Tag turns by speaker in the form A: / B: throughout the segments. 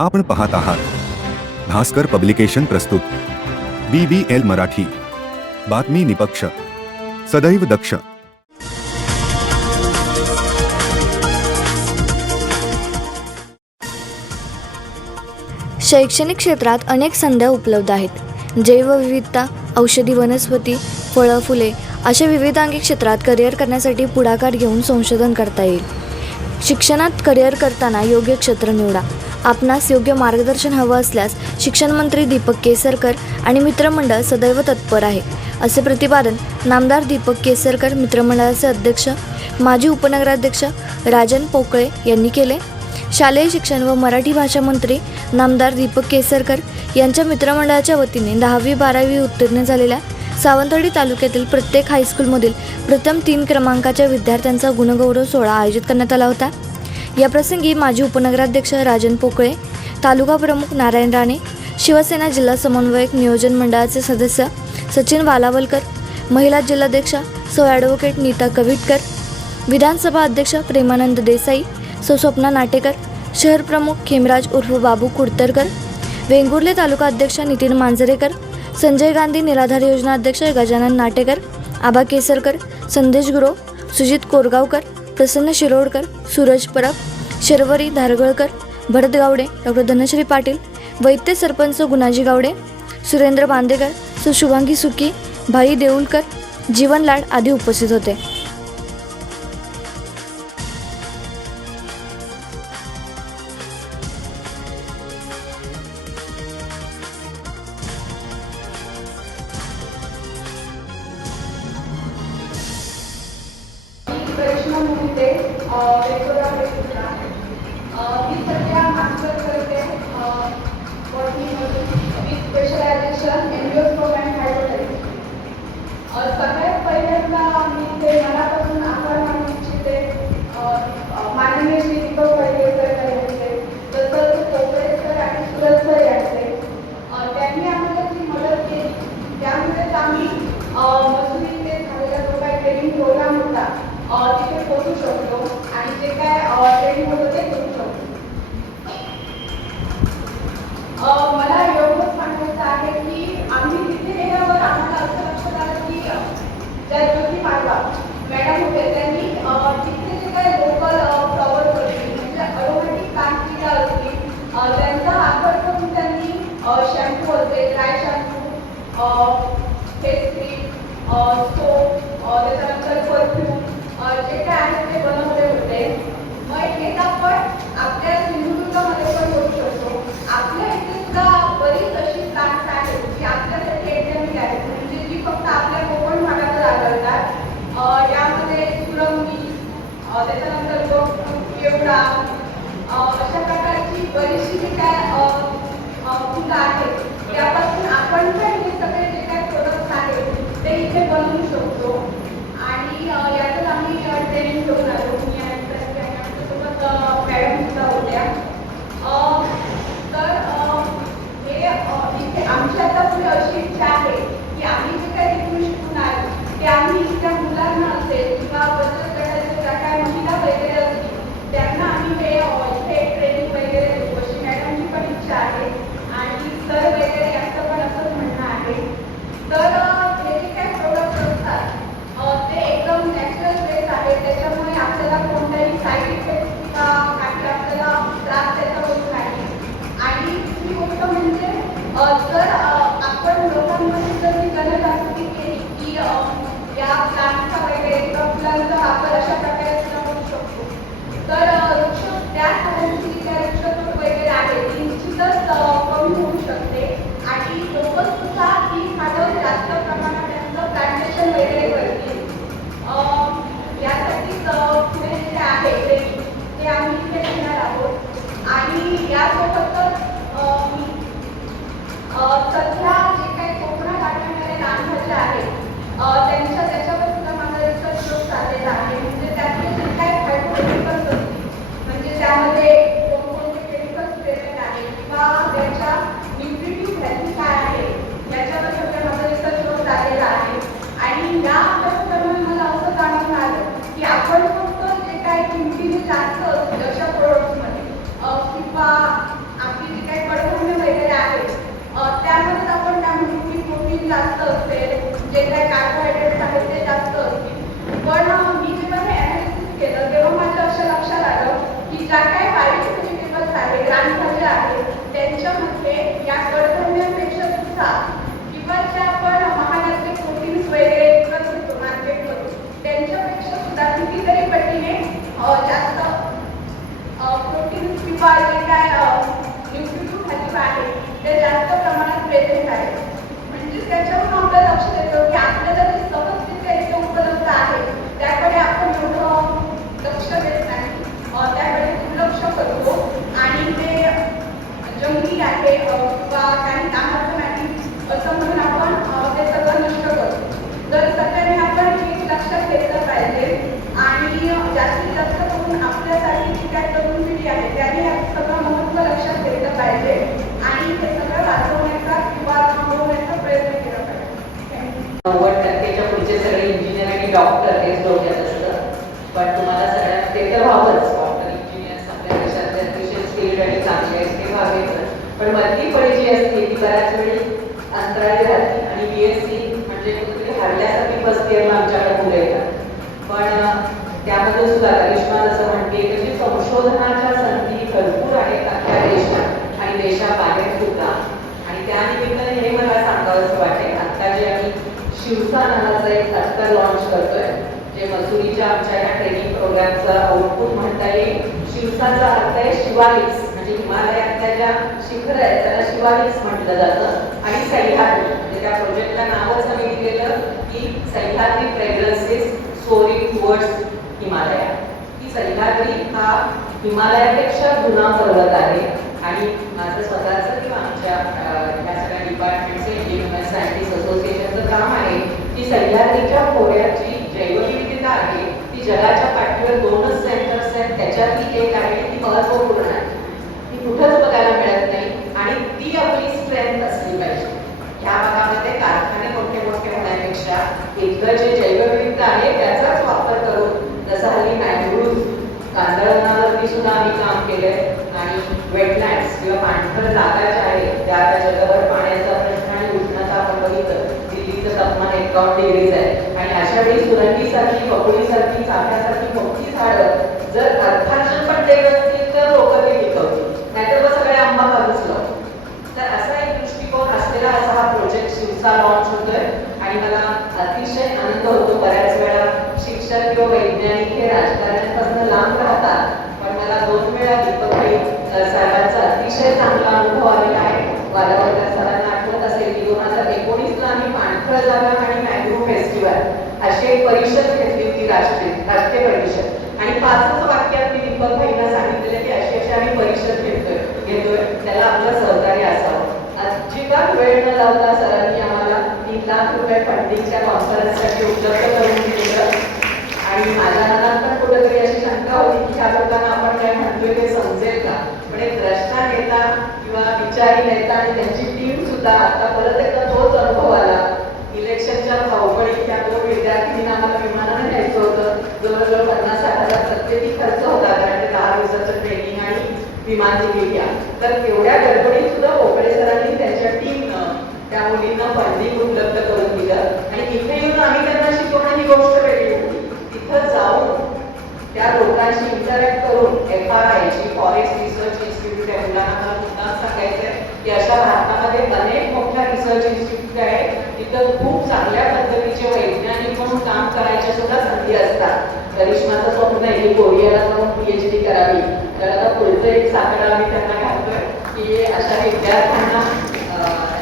A: आपण पाहत आहात. भास्कर पब्लिकेशन प्रस्तुत. B B L Marathi. बातमी निपक्ष. सदैव दक्ष.
B: शैक्षणिक क्षेत्रात अनेक संध्या उपलब्ध आहेत. जैवविविधता औषधी वनस्पती फळं फुले अशा विविधांगी क्षेत्रात करिअर करण्यासाठी पुढाकार घेऊन संशोधन करता येईल. शिक्षणात करिअर करताना योग्य क्षेत्र निवडा. आपणास योग्य मार्गदर्शन हवं असल्यास शिक्षण मंत्री दीपक केसरकर आणि मित्रमंडळ सदैव तत्पर आहे. असे प्रतिपादन नामदार दीपक केसरकर मित्रमंडळाचे अध्यक्ष माजी उपनगराध्यक्ष राजन पोकळे यांनी केले. शालेय शिक्षण व मराठी भाषा मंत्री नामदार दीपक केसरकर यांच्या मित्रमंडळाच्या वतीने दहावी बारावी उत्तीर्ण झालेल्या सावंतवाडी तालुक्यातील प्रत्येक हायस्कूलमधील प्रथम तीन क्रमांकाच्या विद्यार्थ्यांचा गुणगौरव सोहळा आयोजित करण्यात आला होता. याप्रसंगी माजी उपनगराध्यक्ष राजन पोकळे तालुका प्रमुख नारायण राणे शिवसेना जिल्हा समन्वयक नियोजन मंडळाचे सदस्य सचिन वालावलकर महिला जिल्हाध्यक्षा सो ॲडव्होकेट नीता कविटकर विधानसभा अध्यक्ष प्रेमानंद देसाई सो स्वप्ना नाटेकर शहर प्रमुख खेमराज उर्फ बाबू कुडतरकर वेंगुर्ले तालुका अध्यक्ष नितीन मांजरेकर संजय गांधी निराधार योजना अध्यक्ष गजानन नाटेकर आबा केसरकर संदेश गुरो सुजित कोरगावकर प्रसन्न शिरोडकर सूरज परब शर्वरी धारगळकर भरत गावडे डॉक्टर धनश्री पाटील वैद्य सरपंच गुणाजी गावडे सुरेंद्र बांदेकर सुशुभांगी सुकी भाई देऊळकर जीवन लाड आदी उपस्थित होते.
C: करिश्मा मोहिते वेगवेगळ्या वेगवेगळ्या मी सध्या मास्टर करते बॉटनीमध्ये with specialisation embryo from and hydrotherapy सगळ्यात पहिल्यांदा मी ते मला आभार मानू इच्छिते अ, अ, माननीय श्री दीपक वैद्यकर यांचे तसंच कोपरेकर आणि सुरज सर यांचे अ, त्यांनी आम्हाला जी मदत केली त्यामुळेच आम्ही अ, मसुरी ते झालेला जो काही ट्रेनिंग प्रोग्राम होता अ, तिथे पोहोचू शकतो आणि जे काय ट्रेनिंग होतं ते करू शकतो अ, मला एवढंच सांगायचं आहे की आम्ही तिथे गेल्यावर आम्हाला असं लक्षात आलं की अ, ज्या ज्योती पाडवा मॅडम होते त्यांनी तिथले जे काही लोकल फ्लॉवर असतील म्हणजे अरोमॅटिक कांतीला त्यांचा वापर करून त्यांनी शॅम्पू असेल dry shampoo face cream soap त्याच्यानंतर परफ्यूम जे काय आहे ते बनवले होते मग हेच आपण आपल्या सिंधुदुर्गामध्ये पण करू शकतो आपल्या इथे सुद्धा बरीच अशी प्लांट्स आहेत जी आपल्यासाठी एंडेमिक आहेत म्हणजे जी फक्त आपल्या कोकण भागातच आढळतात अं, यामध्ये सुरंगी त्याच्यानंतर एवढा अशा प्रकारची बरीचशी जी काय फुलं आहेत त्यापासून आपण पण हे सगळे जे काय प्रोडक्ट्स आहेत ते इथे बनवू शकतो. आणि यातच आम्ही ट्रेनिंग घेऊन आलो मी आणि मॅडम व्हेजिटेबल्स झाले आहे. त्यांच्या त्यांच्यामध्ये या कडधान्यांपेक्षा सुद्धा किंवा ज्या आपण महाराष्ट्रीय प्रोटीन्स वगैरे विकत घेतो मार्केटमधून त्यांच्यापेक्षा सुद्धा कितीतरी पटीने जास्त प्रोटीन्स किंवा जे काय न्यूट्रिशन भाजीपा आहे ते जास्त प्रमाणात प्रेझेंट आहे म्हणजे त्याच्यावरून आपलं लक्ष देतं की आपल्याला जे सहजरित्या इथे उपलब्ध आहे त्याकडे आपण एवढं लक्ष देत नाही अं, त्याकडे दुर्लक्ष करतो आणि ते जंगली आहे अं, किंवा काही कामाचं नाही असं म्हणून आपण ते सगळं नष्ट करतो तर सगळ्यांनी आपण हे लक्षात घेतलं पाहिजे आणि जास्तीत जास्त करून आपल्यासाठी जी काय तरुण पिढी आहे त्याने सगळं महत्त्व लक्षात घेतलं पाहिजे आणि हे सगळं वाचवण्याचा किंवा थांबवण्याचा प्रयत्न केला पाहिजे
D: नव्वद टक्केच्या पुढचे सगळे इंजिनियर आणि डॉक्टर हेच डोक्यात असतं पण तुम्हाला सगळ्यांना ते तर व्हावंच डॉक्टर इंजिनियर्स आपल्या देशातले अतिशय स्किल्ड आणि चांगले आहेत ते व्हावेतच पण मधली फळी जी असते ती बऱ्याच वेळी अंतराळी राहते आणि बी एस सी म्हणजे कुठेतरी हरल्यासारखी फर्स्ट इयरला आमच्याकडे मुलं येतात. पण त्यामध्ये सुद्धा करिश्मा जसं म्हणते तशी संशोधनाच्या संधी भरपूर आहेत आपल्या देशात आणि देशाबाहेर सुद्धा. आणि त्यानिमित्ताने हे मला सांगावंसं वाटेल आता जे आम्ही शिवसा नावाचा एक आत्ता लॉन्च करतोय जे मसुरीच्या आमच्या या ट्रेनिंग प्रोग्रामचं आउटपुट म्हणता येईल. शिवसाचा अर्थ आहे शिवालिक्स म्हणजे हिमालयातल्या ज्या शिखर आहेत त्याला शिवालिक्स म्हटलं जातं. आणि सह्याद्री म्हणजे त्या प्रोजेक्टला नावच आम्ही दिलेलं की Sahyadri fragrances soaring towards Himalaya. की सह्याद्री हा हिमालयापेक्षा जुना पर्वत आहे. आणि माझं स्वतःचं किंवा आमच्या ह्या या सगळ्या डिपार्टमेंटचं इंजिनियर सायंटिस्ट असोसिएशनचं काम आहे की सह्याद्रीच्या खोऱ्याची जैवविविधता आहे ती जगाच्या पाठीवर दोनच सेंटर्स आहेत त्याच्यातली एक आहे ती महत्त्वपूर्ण आहे ती कुठंच बघायला मिळत नाही आणि ती आपली स्ट्रेंथ असली पाहिजे ह्या भागामध्ये कारखाने मोठे मोठे होण्यापेक्षा इथलं जे जैवविविधता आहे त्याचाच वापर करून जसं हल्ली मॅंग्रुव्ह कांदळवनावरती सुद्धा आम्ही काम केलंय आणि वेटलँड्स किंवा पाणथळ जागा ज्या आहेत त्या आता जगावर पाण्याचा प्रश्न आणि उष्णता आपण बघितलं दिल्लीचं तापमान एकावन्न डिग्रीज आहे. आणि अशा वेळी सुरंगीसारखी बकुळीसारखी चाफ्यासारखी मोठी झाडं जर अर्थार्जन पण देत असतील तर लोक ते पिकवतील नाहीतर मग सगळे आंबा बाजूच लावू तर असा एक दृष्टिकोन असलेला असा हा प्रोजेक्ट शिवसा लॉन्च होतोय आणि मला अतिशय आनंद होतो बऱ्याच वेळा शिक्षक किंवा वैज्ञानिक हे राजकारण्यापासून लांब राहतात पण मला दोन वेळा दीपक भाई साहेबांचा अतिशय चांगला अनुभव आलेला आहे वालावकर सरांना आठवत असेल की दोन हजार एकोणीसला आम्ही आणि मॅंग्रो फेस्टिवल अशी एक परिषद घेतली होती राष्ट्रीय राष्ट्रीय परिषद. आणि पाचच वाक्यात मी दीपक भाईला सांगितलेलं की अशी अशी आम्ही परिषद घेतोय घेतोय. त्याला आपलं सहकार्य असावं. अजिबात वेळ न लावता सरांनी आम्हाला तीन लाख रुपये फंडिंगच्या कॉन्फरन्ससाठी उपलब्ध करून दिलेलं. आणि माझ्या मनात पण कुठंतरी अशी शंका होती की ह्या लोकांना आपण काय म्हणतोय ते समजेल का? पण एक द्रष्टा नेता किंवा विचारी नेता आणि त्यांची टीम सुद्धा आता परत एकदा तोच अनुभव आला. इलेक्शनच्या धावपळीत त्या दोन आम्हाला विमानाने न्यायचं होतं. जवळजवळ पन्नास साठ हजार प्रत्येकी खर्च होता कारण ते दहा दिवसाचं ट्रेनिंग आणि विमान तिकीट घ्या तर तेवढ्या गडबडीत सुद्धा भोपळे सरांनी त्यांच्या टीमनं त्या मुलींना फंडिंग उपलब्ध करून दिलं. आणि इथे येऊन आम्ही त्यांना शिकवणं ही गोष्ट वेगळी होती. तिथं जाऊन त्या लोकांशी इंटरॅक्ट करून एफ आर आयची फॉरेस्ट रिसर्च इन्स्टिट्यूट या मुलांना मला पुन्हा सांगायचं की अशा भारतामध्ये अनेक मोठ्या रिसर्च इन्स्टिट्यूट खूप चांगल्या पद्धतीचे वैज्ञानिक म्हणून काम करायच्या सुद्धा संधी असतात. करिश्माचं स्वप्न आहे की कोरियाला जाऊन पीएच डी करावी. तर आता पुढचं एक साकडं आम्ही त्यांना घालतोय की अशा विद्यार्थ्यांना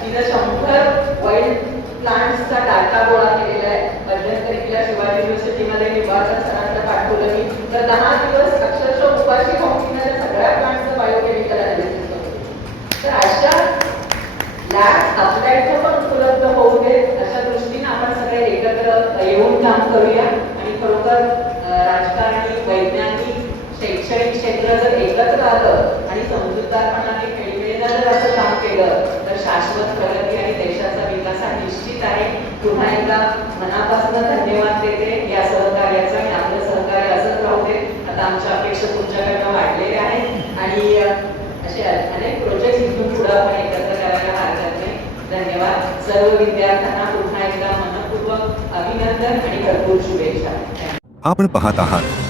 D: तिथं शंभर वाईल्ड प्लांट्सचा डाटा गोळा केलेला आहे मध्यंतरी तिला शिवाजी युनिव्हर्सिटीमध्ये निंबाळकर सरांना पाठवलं मी तर दहा दिवस अक्षरशः उपाशी खाऊन तिनं त्या सगळ्या प्लांटचं बायोकेमिकल अनालिसिस होतं तर अशा लॅब आपल्या इथं पण उपलब्ध होऊ देत अशा दृष्टीने आपण सगळे एकत्र येऊन काम करूया आणि खरोखर अं, राजकारणी वैज्ञानिक शैक्षणिक क्षेत्र जर एकत्र आलं आणि समजूतदारपणाने खेळीमेळीनं जर असं काम केलं तर शाश्वत प्रगती आणि देशाचा विकास हा निश्चित आहे. पुन्हा एकदा मनापासून धन्यवाद देते. या सहकार्याचं आणि आपलं सहकार्य असंच राहू दे. आता आमच्या अपेक्षा तुमच्याकडनं वाढलेल्या आहेत. आणि असे अनेक प्रोजेक्ट इथून पुढे आपण एकत्र करायला हरकत नाही धन्यवाद. सर्व विद्यार्थ्यांना पुन्हा अभिनंदन आणि भरपूर शुभेच्छा.
A: आपण पाहत आहात